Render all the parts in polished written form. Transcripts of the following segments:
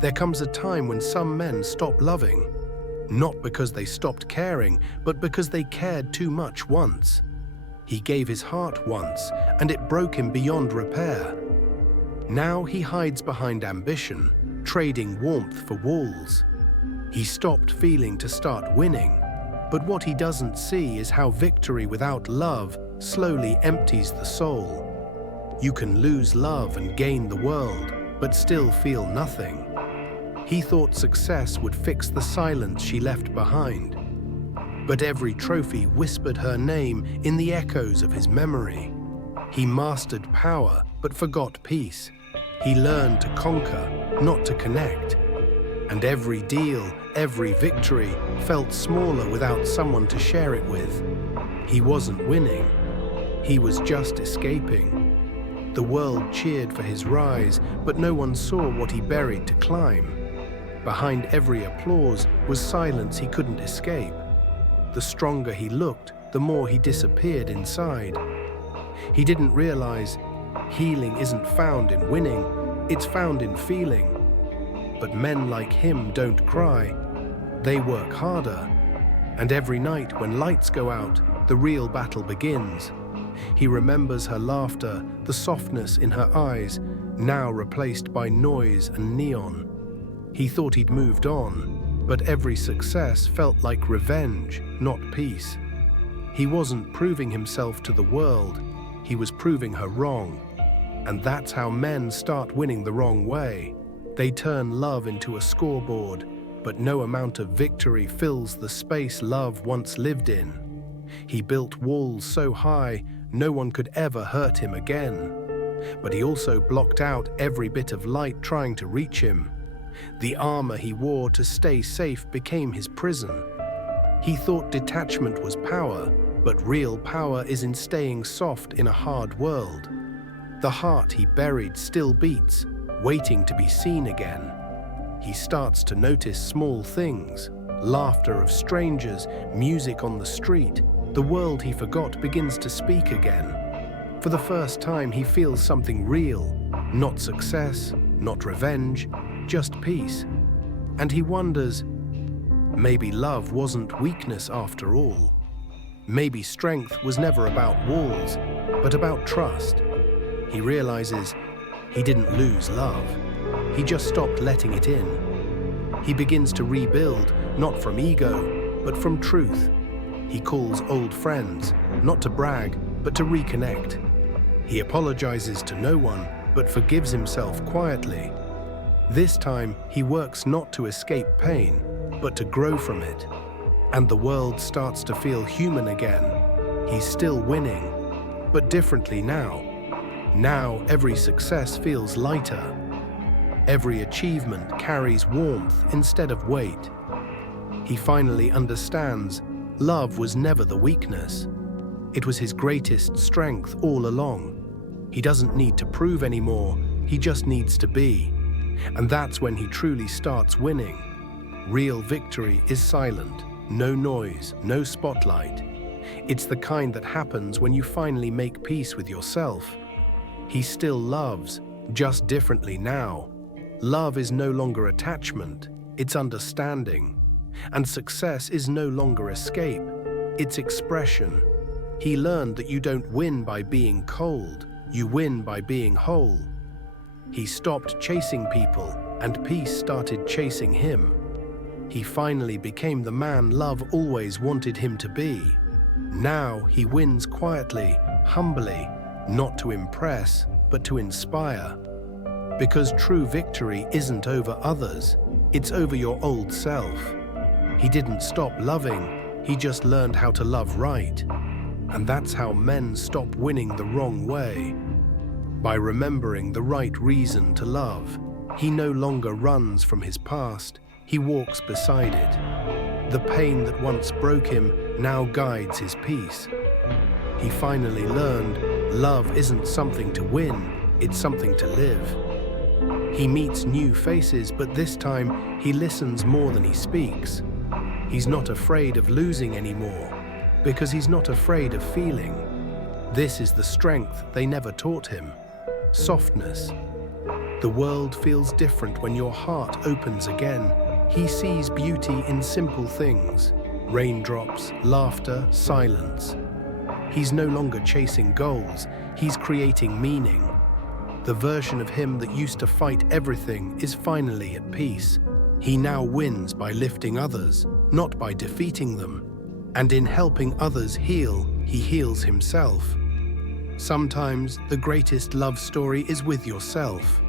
There comes a time when some men stop loving, not because they stopped caring, but because they cared too much once. He gave his heart once, and it broke him beyond repair. Now he hides behind ambition, trading warmth for walls. He stopped feeling to start winning, but what he doesn't see is how victory without love slowly empties the soul. You can lose love and gain the world, but still feel nothing. He thought success would fix the silence she left behind. But every trophy whispered her name in the echoes of his memory. He mastered power, but forgot peace. He learned to conquer, not to connect. And every deal, every victory felt smaller without someone to share it with. He wasn't winning. He was just escaping. The world cheered for his rise, but no one saw what he buried to climb. Behind every applause was silence he couldn't escape. The stronger he looked, the more he disappeared inside. He didn't realize healing isn't found in winning, it's found in feeling. But men like him don't cry, they work harder. And every night when lights go out, the real battle begins. He remembers her laughter, the softness in her eyes, now replaced by noise and neon. He thought he'd moved on, but every success felt like revenge, not peace. He wasn't proving himself to the world, he was proving her wrong. And that's how men start winning the wrong way. They turn love into a scoreboard, but no amount of victory fills the space love once lived in. He built walls so high, no one could ever hurt him again. But he also blocked out every bit of light trying to reach him. The armor he wore to stay safe became his prison. He thought detachment was power, but real power is in staying soft in a hard world. The heart he buried still beats, waiting to be seen again. He starts to notice small things, laughter of strangers, music on the street. The world he forgot begins to speak again. For the first time he feels something real, not success, not revenge, just peace. And he wonders, maybe love wasn't weakness after all. Maybe strength was never about walls, but about trust. He realizes he didn't lose love. He just stopped letting it in. He begins to rebuild, not from ego, but from truth. He calls old friends, not to brag, but to reconnect. He apologizes to no one, but forgives himself quietly. This time, he works not to escape pain, but to grow from it. And the world starts to feel human again. He's still winning, but differently now. Now, every success feels lighter. Every achievement carries warmth instead of weight. He finally understands love was never the weakness. It was his greatest strength all along. He doesn't need to prove anymore, he just needs to be. And that's when he truly starts winning. Real victory is silent, no noise, no spotlight. It's the kind that happens when you finally make peace with yourself. He still loves, just differently now. Love is no longer attachment, it's understanding. And success is no longer escape, it's expression. He learned that you don't win by being cold, you win by being whole. He stopped chasing people, and peace started chasing him. He finally became the man love always wanted him to be. Now he wins quietly, humbly, not to impress, but to inspire. Because true victory isn't over others, it's over your old self. He didn't stop loving, he just learned how to love right. And that's how men stop winning the wrong way. By remembering the right reason to love, he no longer runs from his past, he walks beside it. The pain that once broke him now guides his peace. He finally learned love isn't something to win, it's something to live. He meets new faces, but this time he listens more than he speaks. He's not afraid of losing anymore, because he's not afraid of feeling. This is the strength they never taught him. Softness. The world feels different when your heart opens again. He sees beauty in simple things: raindrops, laughter, silence. He's no longer chasing goals, he's creating meaning. The version of him that used to fight everything is finally at peace. He now wins by lifting others, not by defeating them. And in helping others heal, he heals himself. Sometimes the greatest love story is with yourself.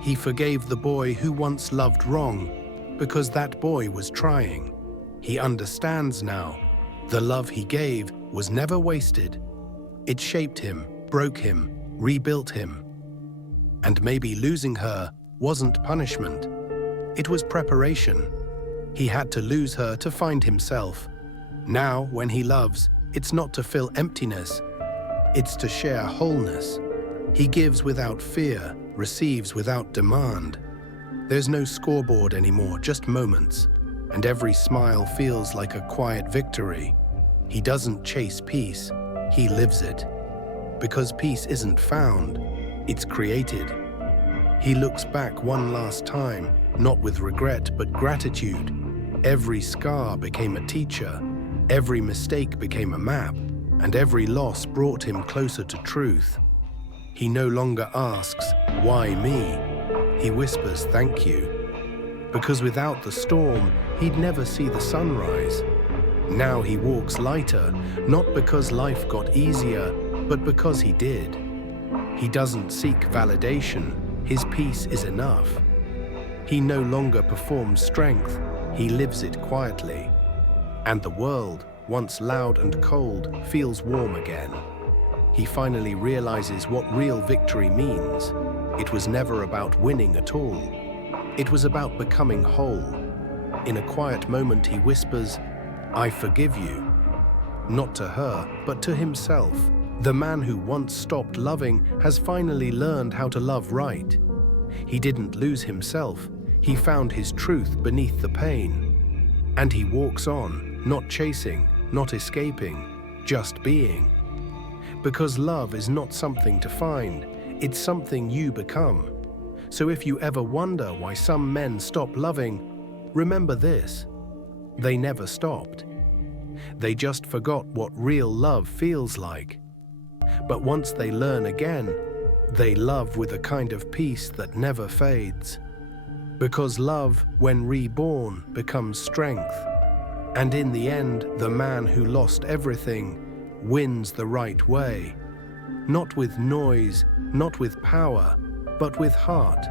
He forgave the boy who once loved wrong, because that boy was trying. He understands now. The love he gave was never wasted. It shaped him, broke him, rebuilt him. And maybe losing her wasn't punishment. It was preparation. He had to lose her to find himself. Now, when he loves, it's not to fill emptiness. It's to share wholeness. He gives without fear, receives without demand. There's no scoreboard anymore, just moments. And every smile feels like a quiet victory. He doesn't chase peace, he lives it. Because peace isn't found, it's created. He looks back one last time, not with regret but gratitude. Every scar became a teacher, every mistake became a map, and every loss brought him closer to truth. He no longer asks, "Why me?" He whispers, "Thank you." Because without the storm, he'd never see the sunrise. Now he walks lighter, not because life got easier, but because he did. He doesn't seek validation, his peace is enough. He no longer performs strength, he lives it quietly. And the world, once loud and cold, feels warm again. He finally realizes what real victory means. It was never about winning at all. It was about becoming whole. In a quiet moment he whispers, "I forgive you." Not to her, but to himself. The man who once stopped loving has finally learned how to love right. He didn't lose himself. He found his truth beneath the pain. And he walks on, not chasing, not escaping, just being. Because love is not something to find, it's something you become. So if you ever wonder why some men stop loving, remember this: they never stopped. They just forgot what real love feels like. But once they learn again, they love with a kind of peace that never fades. Because love, when reborn, becomes strength. And in the end, the man who lost everything wins the right way. Not with noise, not with power, but with heart.